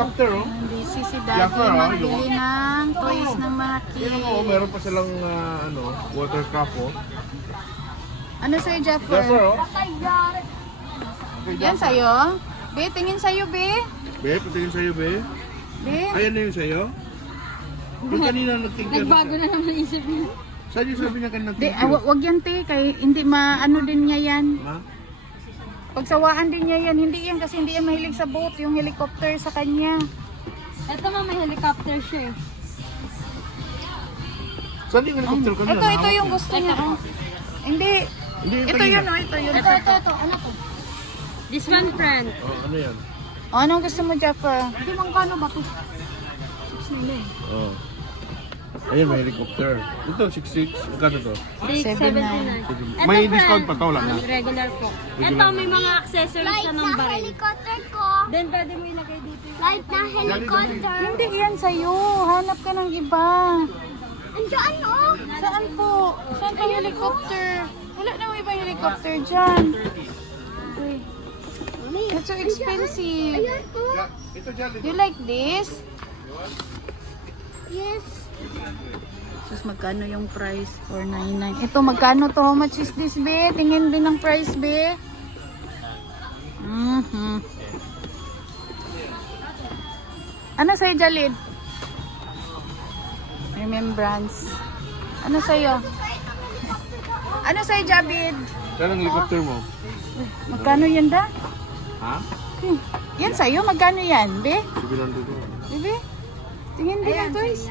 helicopter, oh. Busy si Daddy Jaffer, oh, magbili ng toys ng mga Yan mo, kids. meron pa silang watercraft, oh. Ano sa'yo, Jaffer? Jaffer, oh. Yan sa'yo? Be, tingin sa'yo, Be. Be, patingin sa'yo, be. Be. Ayan na yun sa'yo. Yung kanina nagtingin Nagbago na naman isip niya. Saan yung sabi niya kanina Be, nagtingin? wag yan, te. Kay, hindi maano din niya yan. Ha? Pagsawaan din niya yan. Hindi yan kasi hindi yan mahilig sa boat. Yung helicopter sa kanya. Ito ma, may helicopter siya. Saan yung helicopter kanina? Ito yung gusto niya. Oh. Hindi. Hindi yung Ito kanina. yun, oh. Ito yun. Ito. Ano to? This one, friend. Oh, ano yan? Oh, anong gusto mo, Jaffer? Hindi mang kano ba to? Oh. Ayan, may helicopter. Ito, 6'6". Magkano to? 679. May discount pa to, wala na. Regular po. Ito, may mga accessories siya ng baril. Helicopter ko. Then, pwede mo ilagay dito. Light na helicopter. Hindi yan sa'yo. Hanap ka ng iba. Andiyan oh. Saan po? Saan pa helicopter? Wala namang ibang helicopter dyan. Uy. That's so expensive. Ayan oh. Ito dyan, You like this? Yes. Sus, magkano yung price? 499. Ito, magkano to? How much is this, be? Tingin din ng price, be. Ano sa'yo, Jalid? Remembrance. Ano sa'yo? Ano sa'yo, Jabid? Saan ang helicopter mo? Magkano yan da? Ha? Yan sa'yo? Magkano yan, be? 700 to. Bebe? Tingin din ang toys.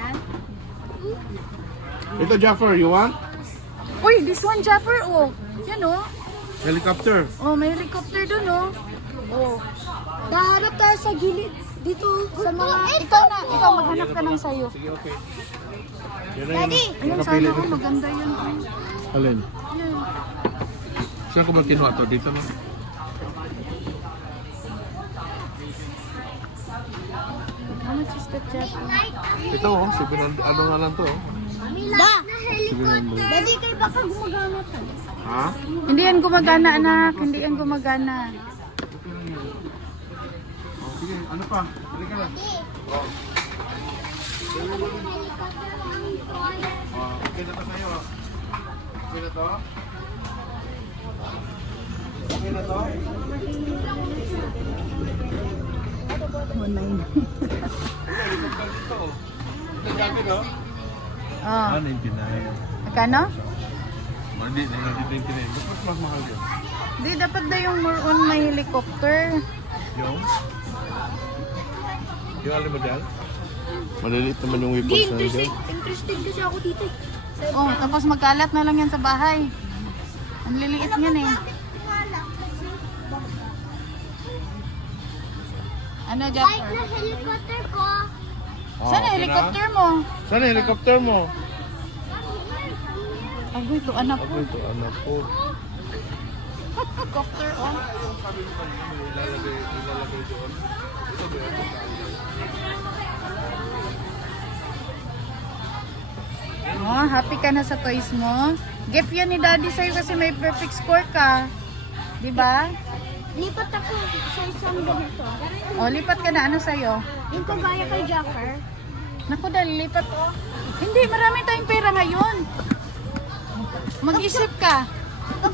Ito, Jaffer, you want? Uy, this one, Jaffer, oh. Yan, oh. Helicopter. Oh, may helicopter dun, oh. Oh. Daharap tayo sa gilid. Dito sa mga... Ikaw maghanap ka ng sayo. Sige, okay. Yan na Daddy! Ayun, sana, oh, maganda yan. Alin? Yan. Saan ko ba kinuha to? Dito na. How much is that, Jaffer? Ito, oh. 700. Ano nga lang to, oh. Da! Na helicopter. Daddy, kayo baka gumagana to. Ha? Hindi yan gumagana, anak. Hindi yan gumagana. Oh, sige, ano pa? Halika na. Oh, okay na to sa'yo, oh. Okay na to? Okay na to? Helicopter dito, oh. Ito dati, no? Oh. 99. Magkano? Hindi, 99. Mas mahal yun. Hindi, dapat na yung more on may helicopter. Yung? Yung alam mo dyan? Maliliit naman yung weapons na dyan. Interested kasi ako dito. Oh, tapos magkalat na lang yan sa bahay. Ang liliit yan eh. Ano, Light Jaffer? na helicopter ko. Saan ang helicopter mo? Saan ang helicopter mo? Agoy, ito anak ko. Ito, anak ko. Helicopter on. Oh, happy ka na sa toys mo? Gift yan ni Daddy sa'yo kasi may perfect score ka. Di ba? Lipat ako sa isang ganito. O, lipat ka na. Ano sa'yo? Yung kagaya kay Jaffer. Naku, dahil lipat. Hindi, marami tayong pera ngayon. Mag-isip ka.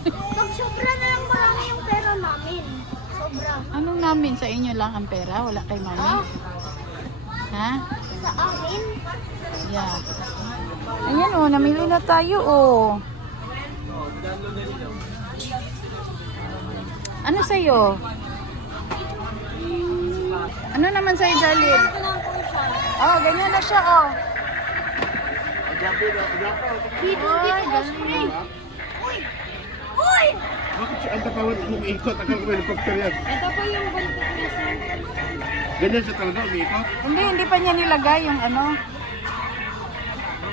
Pag sobra na lang marami yung pera namin. Sobra. Anong namin? Sa inyo lang ang pera? Wala kay mami? Ha? Sa amin. Yeah. Ayan o, namili na tayo o. Ano sa'yo? Ano naman sa'yo, Jalil? Oh, ganyan na siya oh. Dito, Ay, dito. galing. Uy! Uy! Bakit siya ang takawat umiikot? Akala ko helicopter yan. Ito po yung buntot niya, sir. Ganyan siya talaga, umiikot? Hindi pa niya nilagay yung ano.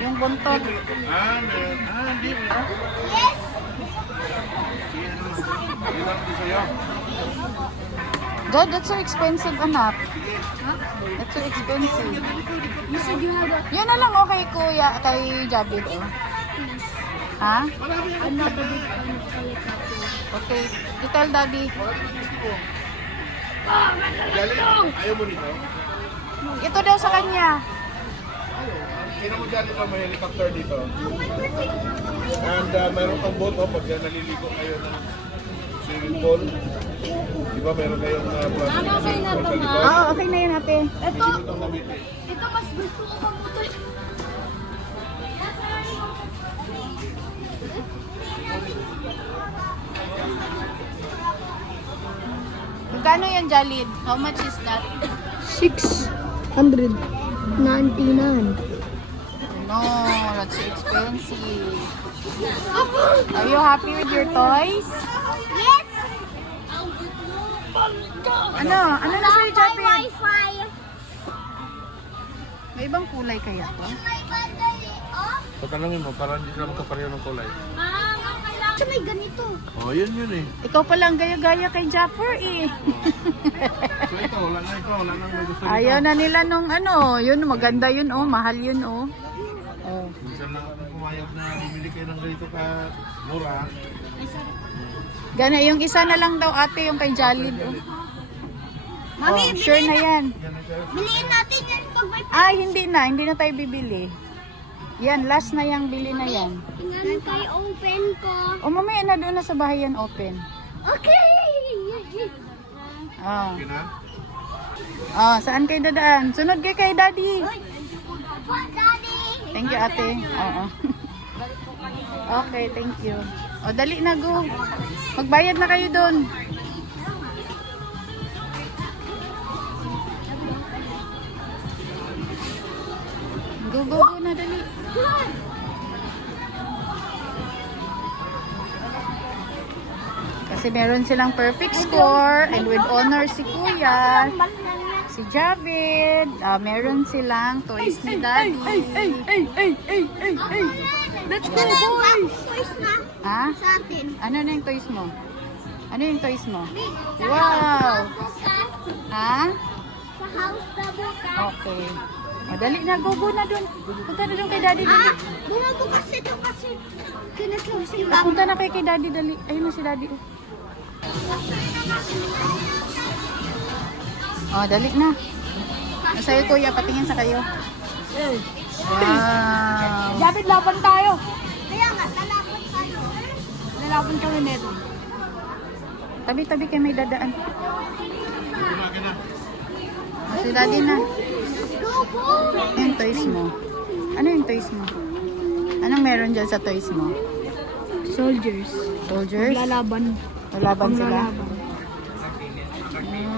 Yung buntot. Meron. Hindi. Meron. Yes! Sige, ano? Hindi lang ito sa'yo. Dad, that's so expensive, anak. That's so expensive. You said you have a... Yan na lang okay, kuya, kay Jabit. Oh. Ha? Another big helicopter. Okay. You tell Daddy. Galing, ayaw mo nito? Ito daw sa kanya. Kina mo dyan ito, may helicopter dito. And mayroon kang boat, pag naliligo kayo ng swimming pool. Di ba meron kayong okay na to, ma. Oo, okay na yun ate. Ito, Itong damit eh. ito mas gusto ko mabuti. Magkano yan, Jalid? How much is that? 699. No, that's so expensive. Are you happy with your toys? Yes! Ano? Ano na sa'yo, Japet? Wi-Fi. May ibang kulay kaya to? May battery off. Patanungin mo, para hindi sila magkapareho ng kulay. Sa may ganito. Oh, yun eh. Ikaw palang gaya-gaya kay Japper eh. So ito, wala na may gusto nito. Ayaw na nila nung ano, yun maganda yun oh, mahal yun oh. Oh. Minsan lang ako pumayag na bumili kayo ng ganito ka mura. Gana, yung isa na lang daw ate, yung kay Jalid oh. Mami, Oh, sure na yan. Biliin natin yan pag may Ay, hindi na tayo bibili. Yan, last na yung bili na yan. tingnan kay open ko. O mamaya na doon na sa bahay yan open. Okay! Ah. Okay na? Ah, saan kayo dadaan? Sunod kayo kay daddy. Papa, Daddy! Thank you ate. Oo. Okay, thank you. O dali na go. Magbayad na kayo doon. Go na dali. Kasi meron silang perfect score and with honor si Kuya, si Javid. Meron silang toys ni Daddy. Let's go, boys! Toys na Ha? sa atin. Ano na yung toys mo? Ano yung toys mo? Sa Wow! house na bukas. Ha? Sa house na bukas. Okay. O, dali na, go na dun. Punta na dun kay Daddy, dali. Bumabukas ito kasi kinatlang sila. Punta na kay Daddy, dali. Ayun na si Daddy. Oh, dali na. Sa'yo, Kuya, patingin sa kayo. Wow! Dapat laban tayo. Kaya nga, lalaban tayo. Lalaban kami nito. Tabi-tabi kayo may dadaan. O, si Daddy na. Go, go! Ano yung toys mo? Ano yung toys mo? Anong meron dyan sa toys mo? Soldiers. Soldiers? Lalaban. Lalaban sila?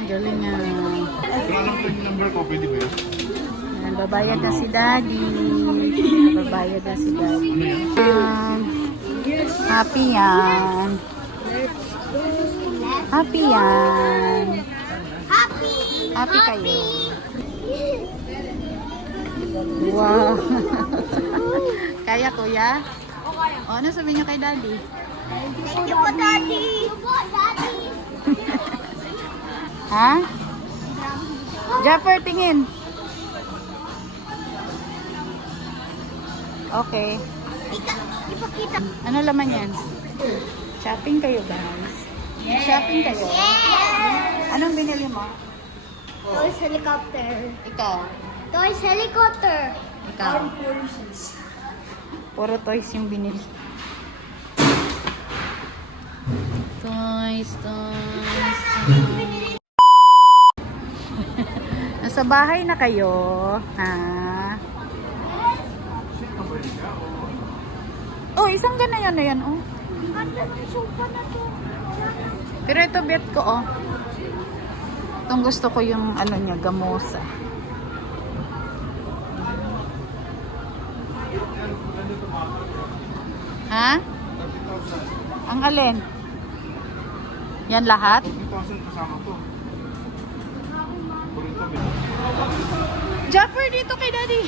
Galing na. Wala lang yung number ko, pwede ba yun? Yan, babayad na si Daddy. Babayad na si Daddy. Happy yan. Happy yan. Happy! Happy kayo. Wow. Kaya, Kuya? O, ano sabihin niyo kay Daddy? Thank you po, Daddy! Thank you po, Daddy! Ha? Japper, tingin. Okay. Ipakita. Ano laman yan? Shopping kayo, guys. Shopping kayo. Anong binili mo? Toys helicopter. Ikaw. Toys helicopter. Ikaw. Puro toys yung binili. Toys. Nasa bahay na kayo. Ha? Oh, isang ganyan na yan, oh. Ganda ng sofa na to. Pero ito bet ko, oh. Itong gusto ko yung ano niya, gamosa. Ha? Ang alin? Yan lahat? 2,000 kasama to. Japper, dito kay Daddy.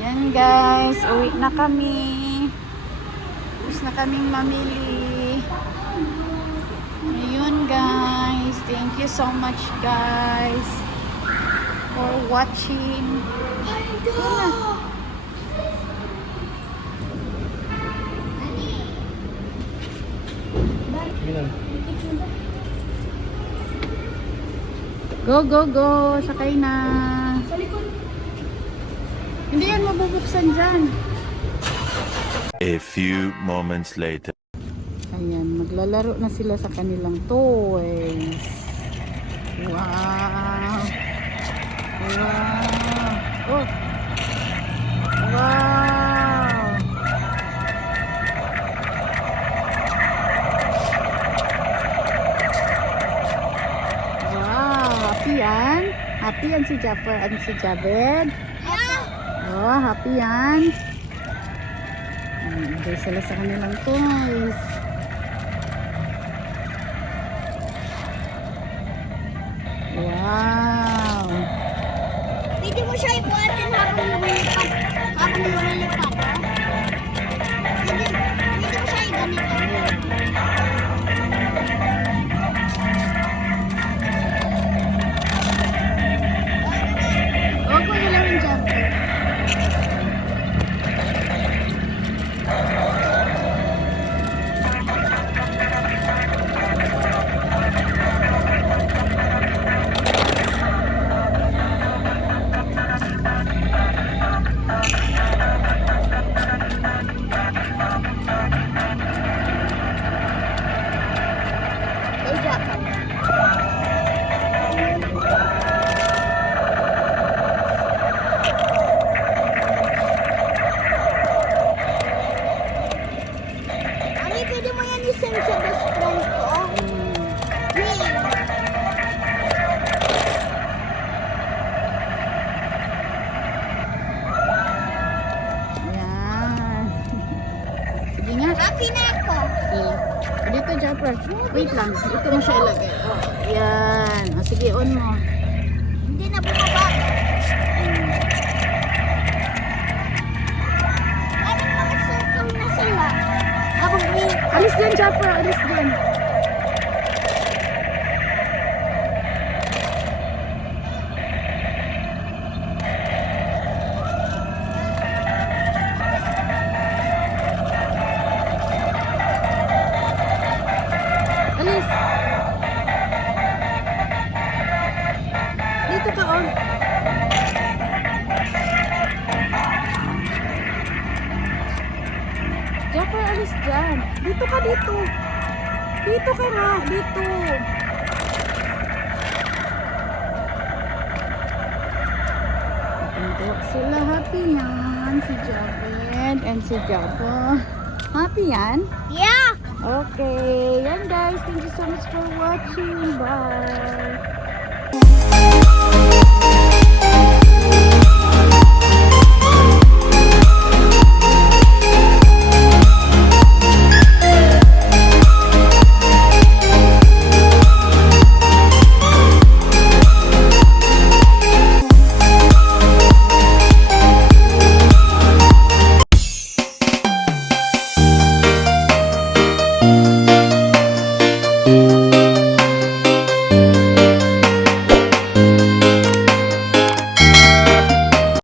Yan guys, uwi na kami. Tapos na kaming mamili. Ayun guys, thank you so much guys for watching. Yun. Go, go, go. Sakay na. Hindi yan mabubuksan dyan. A few moments later. Ayan, maglalaro na sila sa kanilang toys. Wow. Wow. Oh. Wow. Wow, happy yan? Happy yan si Japper at si Javed? Oh, happy yan? Enjoy sila sa kanilang toys. Wow. Pwede mo siya ibuhatin habang lumilipad. Habang lumilipad. Pwede mo siya iganito. Huwag mo nilawin dyan. Ay, Japan. Mami, pwede mo yan isend sa best friend ko? Hey. Ayan. Sige nga. Happy na ako. Okay. Dito, Japper. Wait lang. Dito mo siya ilagay. Oh, ayan. O, sige, on mo. Hindi na bumaba. Parang mga circle na sila. Habang lumilipad. Alis dyan, Japper. Alis dyan. Alis. Dito ka, on. Japper, alis dyan. Dito ka, dito. Dito ka nga, dito. Tuwa sila, happy yan. Si Javed and si Jaffa. Happy yan? Yeah. Okay. Yan guys, thank you so much for watching. Bye.